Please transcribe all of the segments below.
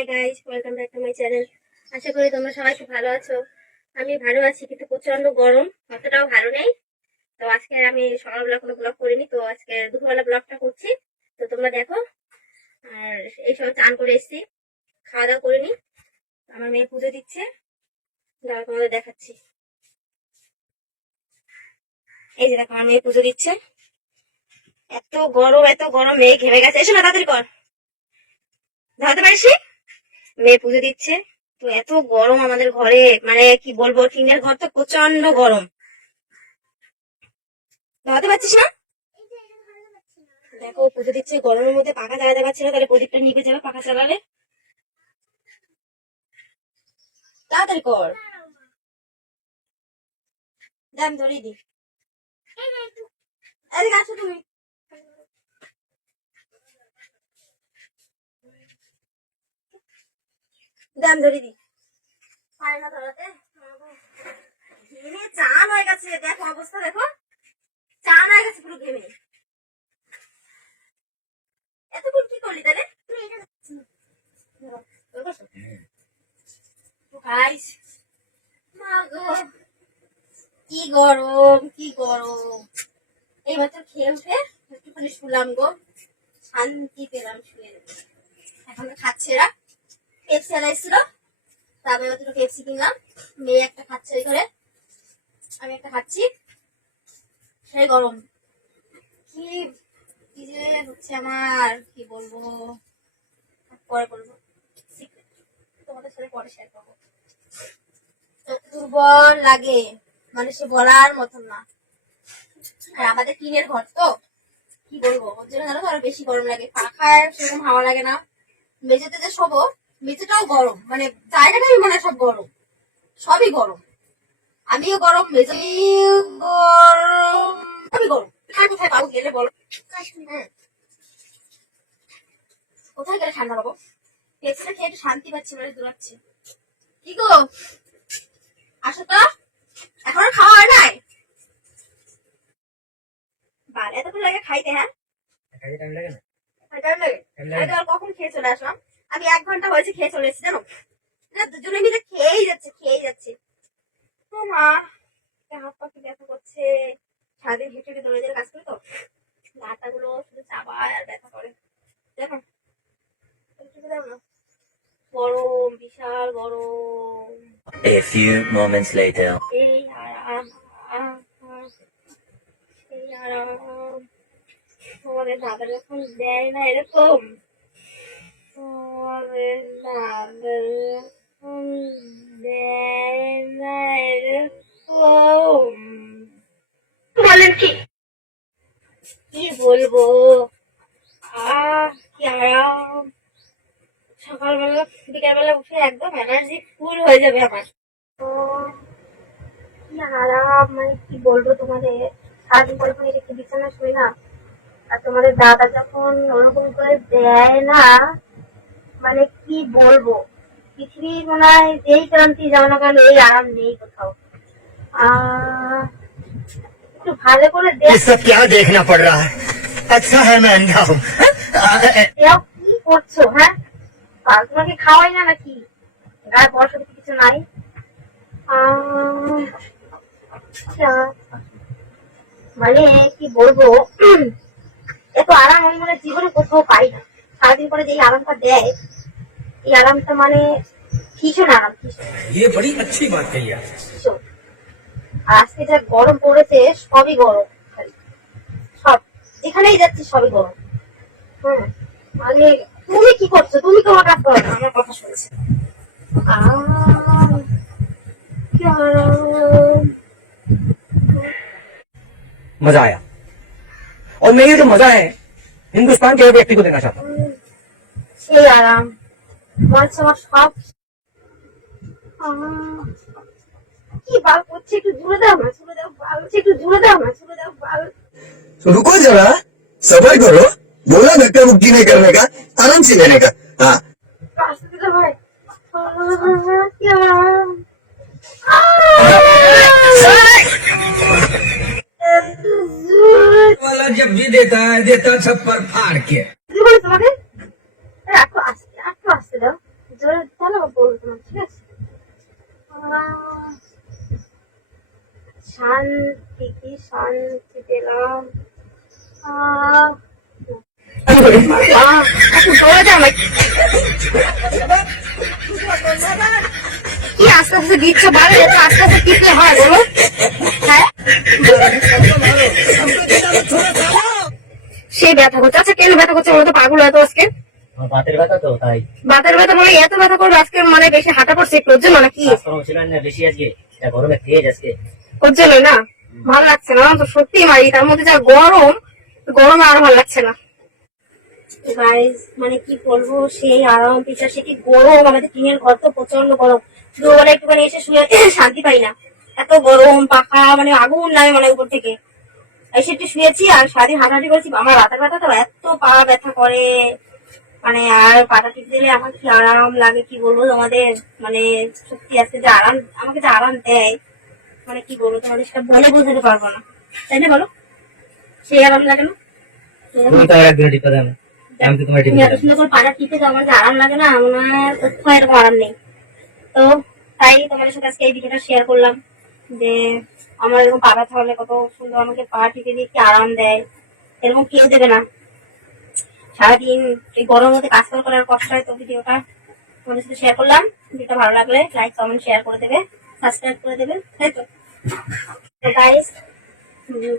High guys, welcome back to my channel. আশা করি তোমরা সবাই খুব ভালো আছো। আমি ভালো আছি, কিন্তু প্রচন্ড গরম, অতটাও ভালো নেই। তো আজকে আমি সকালবেলা কোনো ব্লগ করিনি, তো আজকে দুপুরবেলা ব্লগটা করছি। তো তোমরা দেখো। আর এই সময় চান করে এসেছি, খাওয়া দাওয়া করিনি। আমার মেয়ে পুজো দিচ্ছে, দাঁড়াও তোমাদের দেখাচ্ছি। এই যে দেখো, আমার মেয়ে পুজো দিচ্ছে। এত গরম, এত গরম, মেয়ে ঘেমে গেছে। এসো না, তাড়াতাড়ি কর, ধরতে পারিস? মেয়ে পুজো দিচ্ছে। তো এত গরম আমাদের ঘরে, মানে কি বলবো, টিনের ঘর তো প্রচন্ড গরম। ধরতে পারছিস না? দেখো পুজো দিচ্ছে, গরমের মধ্যে পাখা চালাতে পারছি না, তাহলে প্রদীপটা নিভে যাবে পাখা চালালে। তাড়াতাড়ি কর, দাম ধরিয়ে দি। এদিকে আসো তুমি। দাম ধরিয়ে দি। পারে না ধরাতে, ঘেমে চান হয়ে গেছে। দেখো অবস্থা, দেখো চান হয়ে গেছে পুরো ঘেমে। এতক্ষণ কি করলি তাহলে? গাইস, মা গো, কি গরম, কি গরম। এই মাত্র খেয়ে উঠে একটুখানি শুলাম গো, শান্তি পেলাম শুয়ে। এখন খাচ্ছে এরা। পেপসি আলা এসেছিল, তারপরে দুটো পেপসি কিনলাম। মেয়ে একটা খাচ্ছে ওই করে, আমি একটা খাচ্ছি। সেই গরম কি কি যে হচ্ছে আমার, কি বলবো, পরে বলবো, তোমাদের সাথে পরে শেয়ার করবো। দুর্বল লাগে, মানে সে বলার মতন না। আর আমাদের টিনের ঘর তো, কি বলবো, ওর জন্য জানো তো আরো বেশি গরম লাগে। পাখায় সেরকম হাওয়া লাগে না। মেঝেতে যে শোবো, মেঝেটাও গরম, মানে জায়গাটাই মনে হয় সব গরম, সবই গরম। আমিও গরম, মেঝেও গরম, সবই গরম। আর কোথায় পাবো গেলে বলো? কোথায় গেলে ঠান্ডা পাবো? পেছনে খেয়ে একটু শান্তি পাচ্ছি, মানে দৌড়াচ্ছি। কি গো, আসো তো, এখনো খাওয়া হয় নাই? বাল, এতক্ষণ লাগে খাইতে? হ্যাঁ, টাইম লাগে না? টাইম লাগে। আমি কখন খেয়ে চলে আসলাম? আমি 1 ঘন্টা হয়েছে খেয়ে চলে এসেছি, জানো? দুজনে মিলে খেয়েই যাচ্ছে। ও মা, হাত পা কি ব্যথা করছে। সারাদিন হেঁটে হেঁটে দৌড়ে কাজ করি তো, লাটা গুলো শুধু চাবায় আর ব্যথা করে। দেখো গরম, বিশাল গরম। A few moments later. এই আরাম, এই আরাম। তোমাদের দাদা যখন দেয় না এরকম, তোমাদের দাদা যখন দেয় না এরকম, বলেন কি? কি বলবো, কি আরাম। সকালবেলা বিকালবেলা উঠে একদম এনার্জি ফুল হয়ে যাবে আমার। তো কি আরাম, মানে কি বলবো তোমাদের। সারাদিন পরে একটু বিছানা শুই না, আর তোমাদের দাদা যখন ওরকম করে দেয় না, মানে কি বলবো, পৃথিবীর মনে হয় যেই ক্রান্তি যাও না কেন, এই আরাম নেই কোথাও। একটু ভালো করে ये सब क्या देखना पड़ रहा है? अच्छा है मैं अंधा हूँ। কি করছো? হ্যাঁ, তোমাকে খাওয়াই না নাকি? গায়ে বর্ষা কিছু নাই? মানে কি বলবো, এত আরাম আমি মনে জীবনে কোথাও পাই না। সারাদিন পরে যে আরামটা দেয়, এই আরামটা মানে ভীষণ আরাম, ভীষণ। ये बड़ी अच्छी बात कही है। আজকে যা গরম পড়েছে, সবই গরম, সব যেখানেই যাচ্ছি সবই গরম। মানে তুমি কি করছো? তুমি তোমার কাজ করো না, আমার কথা শুনছি। मजा आया और मैं ये जो मजा है हिंदुस्तान के हर व्यक्ति को देना चाहता हूँ। সেই আরাম আমার সব। কি বাল করছে, একটু দূরে দাও না, দূরে দাও বাল, একটু দূরে দাও না, দূরে দাও বাল। तो रुको जरा, सबर करो। बोला धक्का मुक्की नहीं करने का, आराम से लेने का। हाँ, ভাই কি আরাম। वाला जब भी देता छप्पर फाड़ के। কি বলে তোমাকে? একটু আসতে দাও, শান্তি, কি শান্তি পেলাম। কি আস্তে আস্তে দিচ্ছ বাড়ে, আস্তে আস্তে টিপলে হয় বলো? হ্যাঁ, সেই ব্যথা করছে। আচ্ছা কেন ব্যথা করছে বলো তো? পাগল হয়তো আজকে বাতের ব্যথা তো তাই। বাতের ব্যথা বলে এত ব্যথা করবে আজকে, মানে বেশি হাঁটা পড়ছে একটু, ওর জন্য নাকি? কাজকর্ম ছিল না বেশি আজকে, গরমে তেজ আজকে। ওর জন্য না, ভালো লাগছে না তো সত্যি মারি, তার মধ্যে যা গরম, গরমে আরো ভালো লাগছে না। গাইস মানে কি বলবো, সেই আরাম পিছা, সে কি গরম। আমাদের টিনের ঘর তো প্রচন্ড গরম, দুবেলা একটুখানি এসে শুয়ে শান্তি পাই না, এত গরম। পাখা মানে আগুন নামে মানে উপর থেকে। এসে একটু শুয়েছি আর সারাদিন হাঁটাহাঁটি করেছি। আমার রাতের ব্যথা তো এত পা ব্যথা করে, মানে আর পাটা টিপ দিলে আমার কি আরাম লাগে কি বলবো তোমাদের। মানে সত্যি আজকে যে আরাম, আমাকে যে আরাম দেয়, মানে কি বলবো তোমাদের, সেটা বলে বোঝাতে পারবো না, তাই না বলো? সেই আরাম লাগে না? তুমি তো একদিন টিপে দেন, আমি তো তোমার টিপে তুমি এত সুন্দর করে পাটা টিপে তো আমার যে আরাম লাগে না, আমার কোথাও এরকম আরাম নেই। তো তাই তোমাদের সাথে আজকে এই ভিডিওটা শেয়ার করলাম যে আমার এরকম পা ব্যথা হলে কত সুন্দর আমাকে পা টিপে দিয়ে কি আরাম দেয়। এরকম কেউ দেবে না। সারাদিন এই গরমের মধ্যে কাজ করার কষ্ট হয়। তো ভিডিওটা তোমাদের সাথে শেয়ার করলাম। ভিডিওটা ভালো লাগলে লাইক কমেন্ট শেয়ার করে দেবে, সাবস্ক্রাইব করে দেবে, তাই তো গাইস।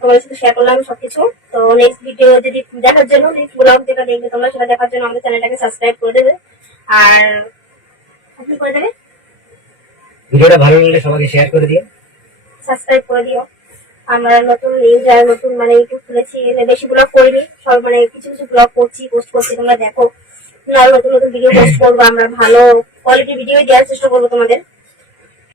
তোমাদের সাথে শেয়ার করলাম সবকিছু। তো নেক্সট ভিডিও যদি দেখার জন্য, নেক্সট ব্লগ যেটা দেখবে তোমরা, সেটা দেখার জন্য আমাদের চ্যানেলটাকে সাবস্ক্রাইব করে দেবে। আর আপনি করে দেবে, ভিডিওটা ভালো লাগলে সবাইকে শেয়ার করে দিও, সাবস্ক্রাইব করে দিও। আমরা নতুন ইউজার, নতুন মানে ইউটিউব খুলেছি, বেশি ব্লগ করিনি, সব মানে কিছু কিছু ব্লগ করছি, পোস্ট করছি, তোমরা দেখো। আরো নতুন নতুন ভিডিও পোস্ট করবো আমরা, ভালো কোয়ালিটি ভিডিও দেওয়ার চেষ্টা করবো তোমাদের।